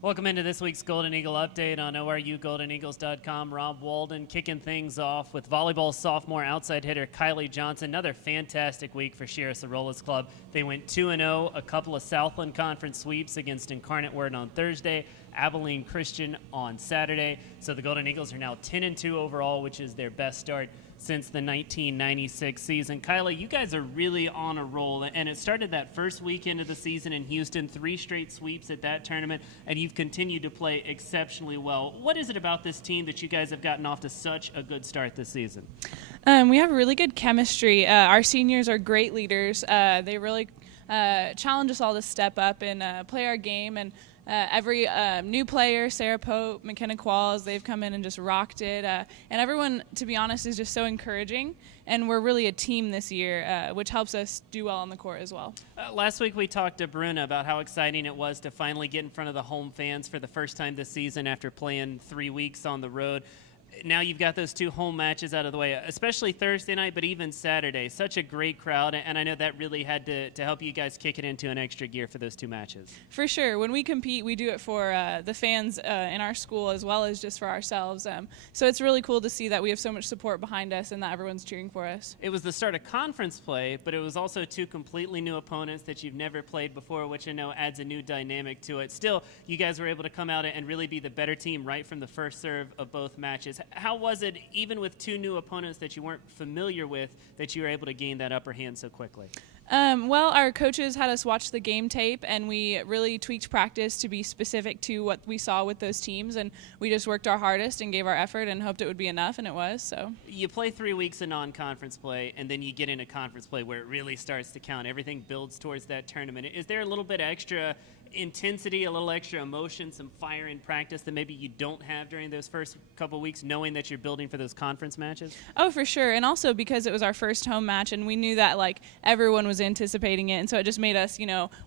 Welcome into this week's Golden Eagle Update on ORUGoldenEagles.com. Rob Walden kicking things off with volleyball sophomore outside hitter Kylie Johnson. Another fantastic week for Shira Sorola's club. They went 2-0, a couple of Southland Conference sweeps against Incarnate Word on Thursday, Abilene Christian on Saturday. So the Golden Eagles are now 10-2 overall, which is their best start since the 1996 season. Kylie, you guys are really on a roll, and it started that first weekend of the season in Houston, 3 straight sweeps at that tournament, and you've continued to play exceptionally well. What is it about this team that you guys have gotten off to such a good start this season? We have really good chemistry. Our seniors are great leaders. They really challenge us all to step up and play our game, and every new player, Sarah Pope, McKenna Qualls, they've come in and just rocked it. And everyone, to be honest, is just so encouraging. And we're really a team this year, which helps us do well on the court as well. Last week we talked to Bruna about how exciting it was to finally get in front of the home fans for the first time this season after playing 3 weeks on the road. Now you've got those 2 home matches out of the way, especially Thursday night, but even Saturday. Such a great crowd, and I know that really had to help you guys kick it into an extra gear for those 2 matches. For sure. When we compete, we do it for the fans in our school as well as just for ourselves. So it's really cool to see that we have so much support behind us and that everyone's cheering for us. It was the start of conference play, but it was also 2 completely new opponents that you've never played before, which I know adds a new dynamic to it. Still, you guys were able to come out and really be the better team right from the first serve of both matches. How was it, even with 2 new opponents that you weren't familiar with, that you were able to gain that upper hand so quickly? Well, our coaches had us watch the game tape, and we really tweaked practice to be specific to what we saw with those teams, and we just worked our hardest and gave our effort and hoped it would be enough, and it was. So you play 3 weeks of non-conference play, and then you get into conference play where it really starts to count. Everything builds towards that tournament. Is there a little bit extra intensity, a little extra emotion, some fire in practice that maybe you don't have during those first couple weeks, knowing that you're building for those conference matches? Oh, for sure. And also because it was our first home match, and we knew that like everyone was anticipating it, and so it just made us,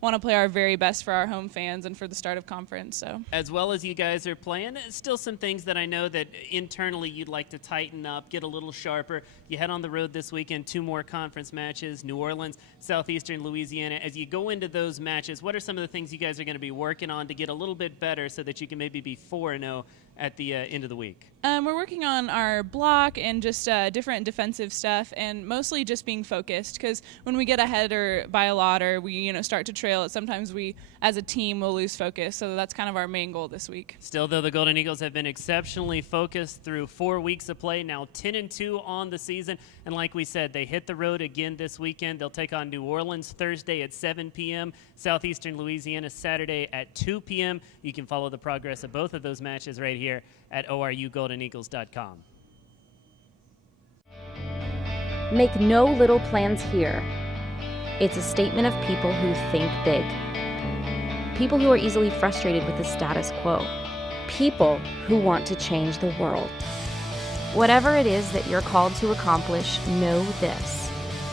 want to play our very best for our home fans and for the start of conference. So as well as you guys are playing, still some things that I know that internally you'd like to tighten up, get a little sharper. You head on the road this weekend, 2 more conference matches, New Orleans, Southeastern Louisiana. As you go into those matches, what are some of the things you guys are going to be working on to get a little bit better so that you can maybe be 4-0 at the end of the week? We're working on our block and just different defensive stuff, and mostly just being focused, because when we get ahead or by a lot, or we start to trail it, sometimes we as a team will lose focus. So that's kind of our main goal this week. Still, though, the Golden Eagles have been exceptionally focused through 4 weeks of play, now 10-2 on the season. And like we said, they hit the road again this weekend. They'll take on New Orleans Thursday at 7 p.m., Southeastern Louisiana Saturday at 2 p.m. You can follow the progress of both of those matches right here at ORUGoldenEagles.com. Make no little plans here. It's a statement of people who think big. People who are easily frustrated with the status quo. People who want to change the world. Whatever it is that you're called to accomplish, know this.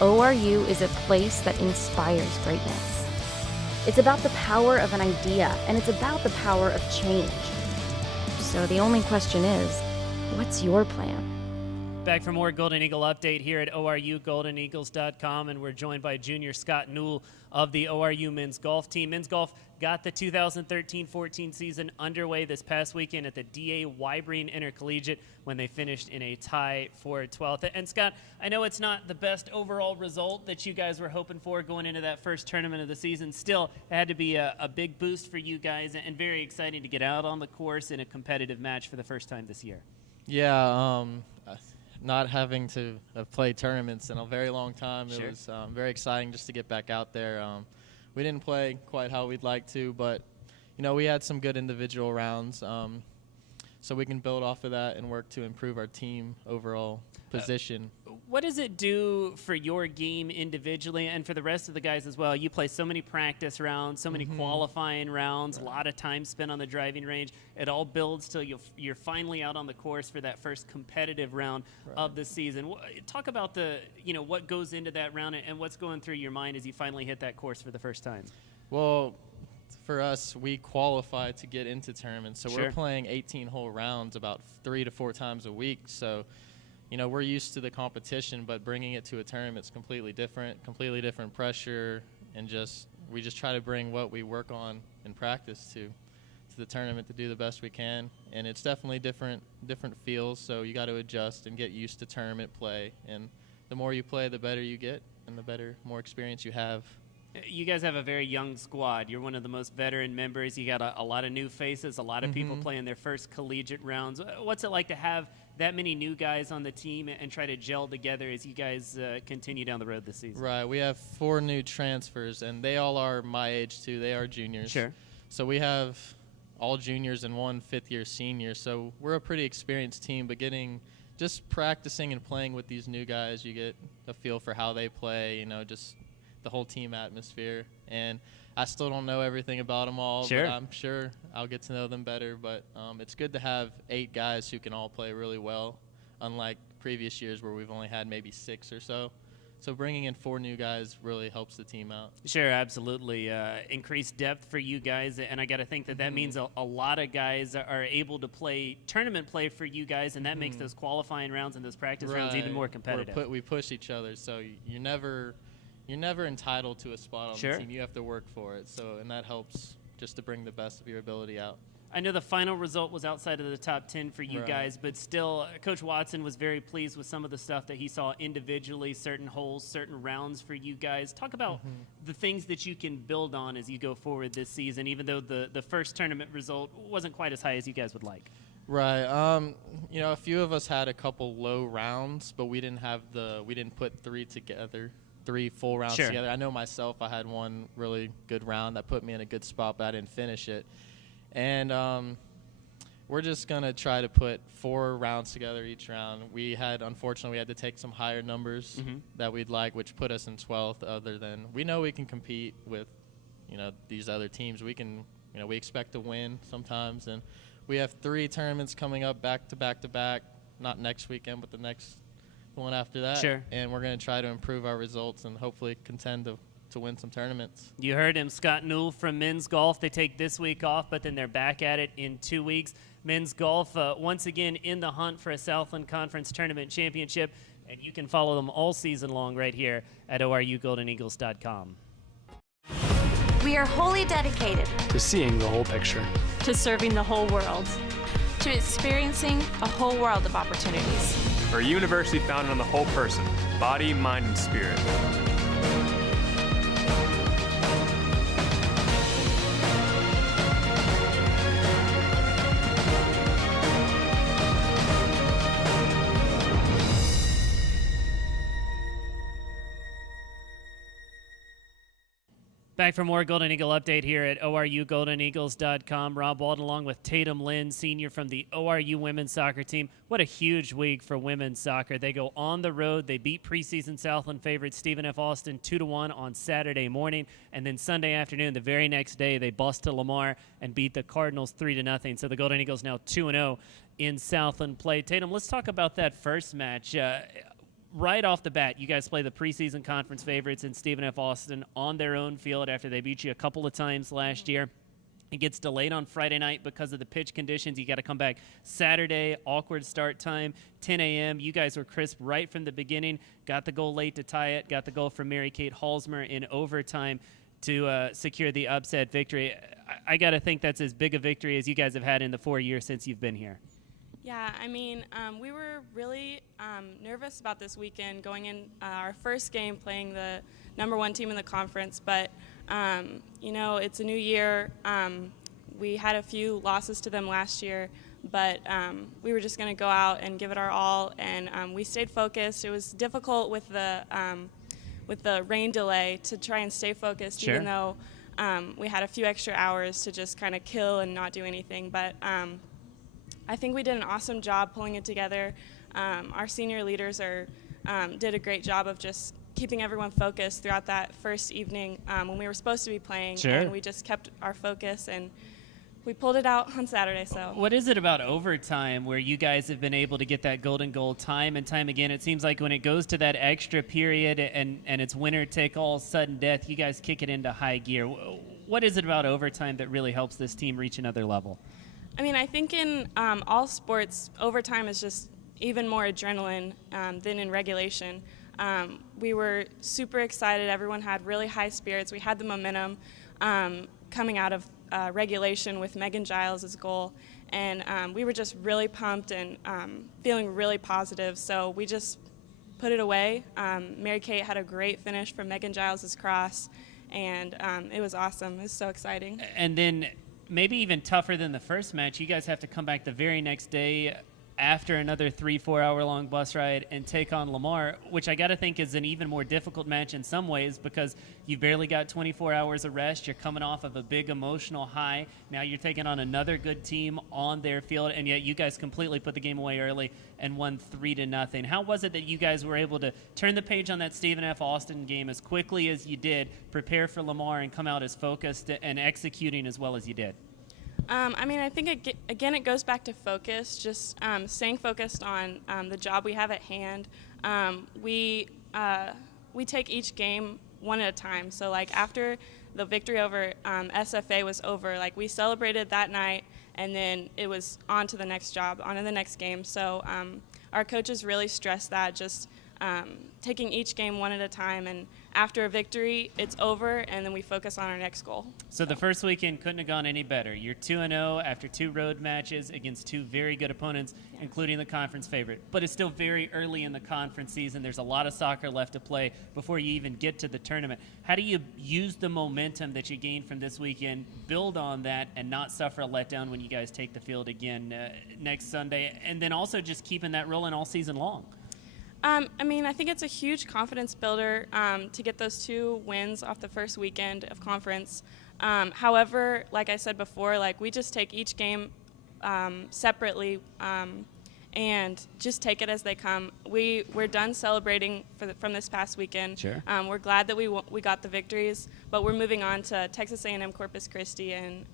ORU is a place that inspires greatness. It's about the power of an idea, and it's about the power of change. So the only question is, what's your plan? Back for more Golden Eagle Update here at ORUGoldenEagles.com, and we're joined by junior Scott Newell of the ORU men's golf team. Men's golf got the 2013-14 season underway this past weekend at the D.A. Wybreen Intercollegiate when they finished in a tie for 12th. And Scott, I know it's not the best overall result that you guys were hoping for going into that first tournament of the season. Still, it had to be a big boost for you guys, and very exciting to get out on the course in a competitive match for the first time this year. Yeah, not having to have played tournaments in a very long time, Sure. It was very exciting just to get back out there. We didn't play quite how we'd like to, but we had some good individual rounds, so we can build off of that and work to improve our team overall position. What does it do for your game individually and for the rest of the guys as well? You play so many practice rounds, so many qualifying rounds, a lot of time spent on the driving range. It all builds till you're finally out on the course for that first competitive round of the season. Talk about what goes into that round and what's going through your mind as you finally hit that course for the first time. Well, for us, we qualify to get into tournaments, so Sure. we're playing 18-hole rounds about 3 to 4 times a week. So, we're used to the competition, but bringing it to a tournament's completely different pressure, and we just try to bring what we work on in practice to the tournament to do the best we can, and it's definitely different feels, so you got to adjust and get used to tournament play, and the more you play, the better you get, and the more experience you have. You guys have a very young squad. You're one of the most veteran members. You got a lot of new faces, a lot of people playing their first collegiate rounds. What's it like to have that many new guys on the team and try to gel together as you guys continue down the road this season? Right. We have 4 new transfers, and they all are my age, too. They are juniors. Sure. So we have all juniors and 1 fifth-year senior. So we're a pretty experienced team, but just practicing and playing with these new guys, you get a feel for how they play, just the whole team atmosphere. And I still don't know everything about them all, sure. But I'm sure I'll get to know them better. But it's good to have 8 guys who can all play really well, unlike previous years where we've only had maybe 6 or so. So bringing in 4 new guys really helps the team out. Sure, absolutely. Increased depth for you guys, and I got to think that means a lot of guys are able to play tournament play for you guys, and that makes those qualifying rounds and those practice rounds even more competitive. We push each other, so you're never entitled to a spot on the team. You have to work for it. And that helps just to bring the best of your ability out. I know the final result was outside of the top 10 for you guys, but still, Coach Watson was very pleased with some of the stuff that he saw individually, certain holes, certain rounds for you guys. Talk about the things that you can build on as you go forward this season, even though the first tournament result wasn't quite as high as you guys would like. Right. A few of us had a couple low rounds, but we didn't put 3 together. 3 full rounds together. I know myself, I had one really good round that put me in a good spot, but I didn't finish it. And we're just going to try to put 4 rounds together each round. Unfortunately, we had to take some higher numbers that we'd like, which put us in 12th. We know we can compete with, these other teams. We can, we expect to win sometimes. And we have 3 tournaments coming up back to back to back, not next weekend, but the next one after that. Sure. And we're going to try to improve our results and hopefully contend to win some tournaments. You heard him, Scott Newell from men's golf. They take this week off, but then they're back at it in 2 weeks. Men's golf, once again, in the hunt for a Southland Conference Tournament Championship, and you can follow them all season long right here at ORUGoldenEagles.com. We are wholly dedicated to seeing the whole picture, to serving the whole world, to experiencing a whole world of opportunities. We're a university founded on the whole person, body, mind, and spirit. Back for more Golden Eagle update here at ORUGoldenEagles.com. Rob Walden along with Tatum Lynn, senior from the ORU women's soccer team. What a huge week for women's soccer. They go on the road. They beat preseason Southland favorite Stephen F. Austin 2-1 on Saturday morning. And then Sunday afternoon, the very next day, they bust to Lamar and beat the Cardinals 3-0. So the Golden Eagles now 2-0 in Southland play. Tatum, let's talk about that first match. Right off the bat, you guys play the preseason conference favorites in Stephen F. Austin on their own field after they beat you a couple of times last year. It gets delayed on Friday night because of the pitch conditions. You got to come back Saturday, awkward start time, 10 a.m. You guys were crisp right from the beginning. Got the goal late to tie it. Got the goal from Mary-Kate Halsmer in overtime to secure the upset victory. I got to think that's as big a victory as you guys have had in the 4 years since you've been here. Yeah, we were really nervous about this weekend going in our first game playing the #1 team in the conference, but it's a new year. We had a few losses to them last year, but we were just going to go out and give it our all, and we stayed focused. It was difficult with the rain delay to try and stay focused, sure. Even though we had a few extra hours to just kind of kill and not do anything, but I think we did an awesome job pulling it together. Our senior leaders did a great job of just keeping everyone focused throughout that first evening when we were supposed to be playing. Sure. And we just kept our focus, and we pulled it out on Saturday. So, what is it about overtime where you guys have been able to get that golden goal time and time again? It seems like when it goes to that extra period and it's winner take all, sudden death, you guys kick it into high gear. What is it about overtime that really helps this team reach another level? I think in all sports, overtime is just even more adrenaline than in regulation. We were super excited. Everyone had really high spirits. We had the momentum coming out of regulation with Megan Giles' goal. And we were just really pumped and feeling really positive. So we just put it away. Mary Kate had a great finish from Megan Giles' cross, and it was awesome. It was so exciting. And then maybe even tougher than the first match, you guys have to come back the very next day after another 3-4 hour long bus ride and take on Lamar, which I got to think is an even more difficult match in some ways because you've barely got 24 hours of rest. You're coming off of a big emotional high. Now you're taking on another good team on their field, and yet you guys completely put the game away early and won 3-0. How was it that you guys were able to turn the page on that Stephen F. Austin game as quickly as you did, prepare for Lamar, and come out as focused and executing as well as you did? I mean, I think, it goes back to focus, just staying focused on the job we have at hand. We take each game one at a time. So, like, after the victory over SFA was over, like, we celebrated that night, and then it was on to the next job, on to the next game. So our coaches really stressed that, just taking each game one at a time, and after a victory, it's over, and then we focus on our next goal. So the first weekend couldn't have gone any better. You're 2-0 after 2 road matches against 2 very good opponents, including the conference favorite. But it's still very early in the conference season. There's a lot of soccer left to play before you even get to the tournament. How do you use the momentum that you gained from this weekend, build on that, and not suffer a letdown when you guys take the field again next Sunday, and then also just keeping that rolling all season long? I mean, I think it's a huge confidence builder to get those 2 wins off the first weekend of conference. However, like I said before, like, we just take each game separately and just take it as they come. We're done celebrating from this past weekend. Sure. We're glad that we got the victories, but we're moving on to Texas A&M Corpus Christi, and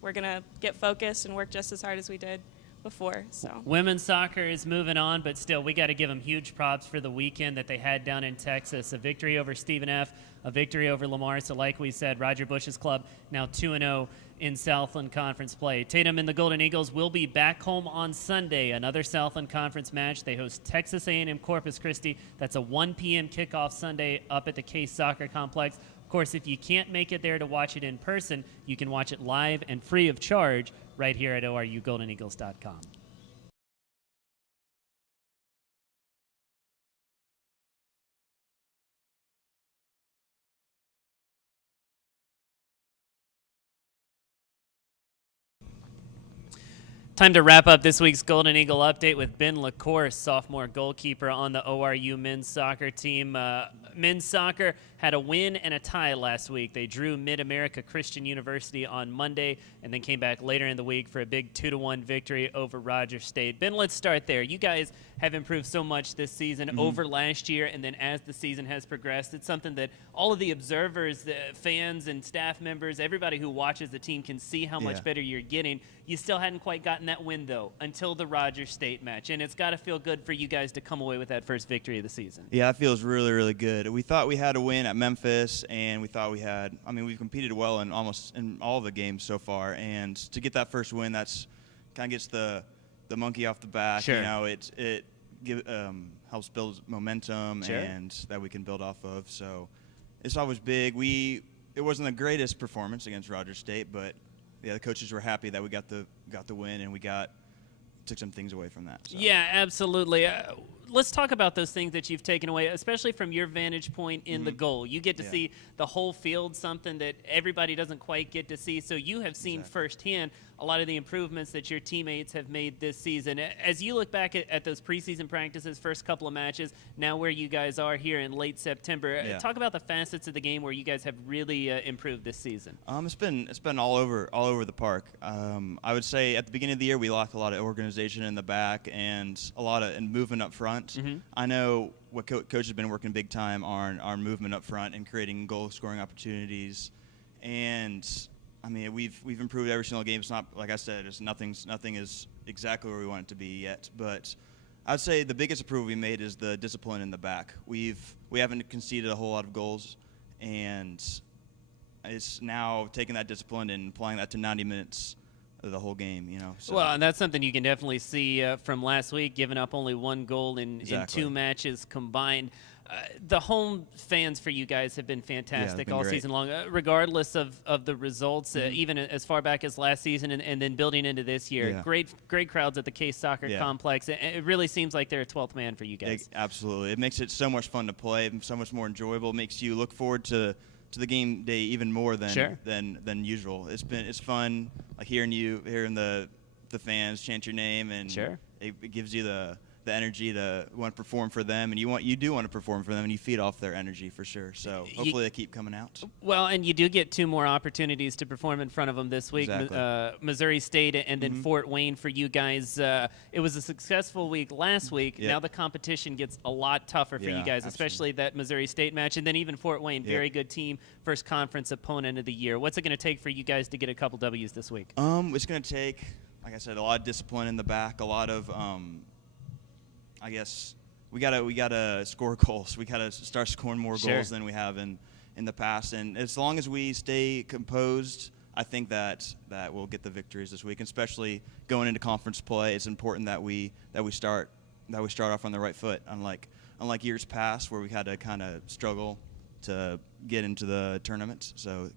we're gonna get focused and work just as hard as we did before. So women's soccer is moving on, but still we got to give them huge props for the weekend that they had down in Texas. A victory over Stephen F., a victory over Lamar. So like we said, Roger Bush's club now 2-0 in Southland Conference play. Tatum and the Golden Eagles will be back home on Sunday. Another Southland Conference match. They host Texas A&M Corpus Christi. That's a 1 p.m. kickoff Sunday up at the Case Soccer Complex. Of course, if you can't make it there to watch it in person, you can watch it live and free of charge right here at ORUGoldenEagles.com. Time to wrap up this week's Golden Eagle Update with Ben LaCourse, sophomore goalkeeper on the ORU men's soccer team. Men's soccer had a win and a tie last week. They drew Mid-America Christian University on Monday and then came back later in the week for a big 2-1 victory over Rogers State. Ben, let's start there. You guys have improved so much this season over last year, and then as the season has progressed, it's something that all of the observers, the fans and staff members, everybody who watches the team can see how much better you're getting. You still hadn't quite gotten that win, though, until the Rogers State match, and it's got to feel good for you guys to come away with that first victory of the season. Yeah, that feels really, really good. We thought we had a win at Memphis, and we thought we had – I mean, we've competed well in almost in all of the games so far, and to get that first win, that's kind of gets the monkey off the back. Sure. You know, it helps build momentum and that we can build off of. So it's always big. It wasn't the greatest performance against Rogers State, but yeah, the coaches were happy that we got the win, and we took some things away from that. So. Yeah, absolutely. Let's talk about those things that you've taken away, especially from your vantage point in the goal. You get to see the whole field, something that everybody doesn't quite get to see. So you have seen firsthand a lot of the improvements that your teammates have made this season. As you look back at those preseason practices, first couple of matches, now where you guys are here in late September, talk about the facets of the game where you guys have really improved this season. It's been all over the park. I would say at the beginning of the year we lost a lot of organization in the back and a lot of movement up front. I know what coach has been working big time on our movement up front and creating goal scoring opportunities, and I mean we've improved every single game. It's not, like I said, nothing is exactly where we want it to be yet, but I'd say the biggest improvement we made is the discipline in the back. We haven't conceded a whole lot of goals, and it's now taking that discipline and applying that to 90 minutes of the whole game, you know. So. Well, and that's something you can definitely see from last week, giving up only 1 goal in 2 matches combined. The home fans for you guys have been fantastic been all great. season long, regardless of the results, even as far back as last season and then building into this year. Yeah. Great crowds at the Case Soccer Yeah. Complex. It really seems like they're a 12th man for you guys. Absolutely. It makes it so much fun to play, so much more enjoyable. It makes you look forward to the game day even more than usual. It's fun, like hearing the fans chant your name, and it gives you the energy to want to perform for them, and you do want to perform for them, and you feed off their energy for sure. So hopefully they keep coming out. Well, and you do get 2 more opportunities to perform in front of them this week. Exactly. Missouri State and then Fort Wayne for you guys. It was a successful week last week. Yep. Now the competition gets a lot tougher for you guys, especially that Missouri State match, and then even Fort Wayne, very good team, first conference opponent of the year. What's it going to take for you guys to get a couple W's this week? It's going to take, like I said, a lot of discipline in the back, a lot of I guess we gotta score goals. We gotta start scoring more goals than we have in the past. And as long as we stay composed, I think that we'll get the victories this week. And especially going into conference play, it's important that we start off on the right foot. Unlike years past where we had to kind of struggle to get into the tournament. So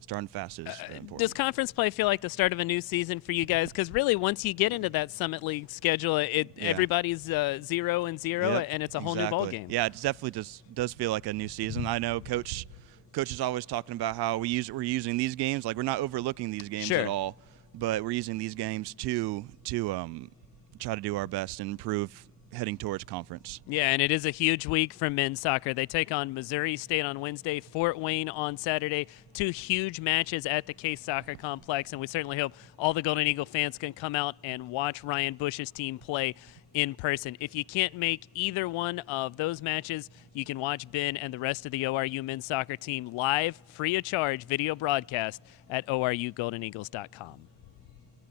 starting fast is important. Does conference play feel like the start of a new season for you guys? Because really, once you get into that Summit League schedule, everybody's 0-0, and it's a whole new ball game. Yeah, it definitely does feel like a new season. I know Coach is always talking about how we're using these games, like we're not overlooking these games at all, but we're using these games to try to do our best and improve heading towards conference. Yeah, and it is a huge week for men's soccer. They take on Missouri State on Wednesday, Fort Wayne on Saturday. 2 huge matches at the Case Soccer Complex, and we certainly hope all the Golden Eagle fans can come out and watch Ryan Bush's team play in person. If you can't make either one of those matches, you can watch Ben and the rest of the ORU men's soccer team live, free of charge, video broadcast at orugoldeneagles.com.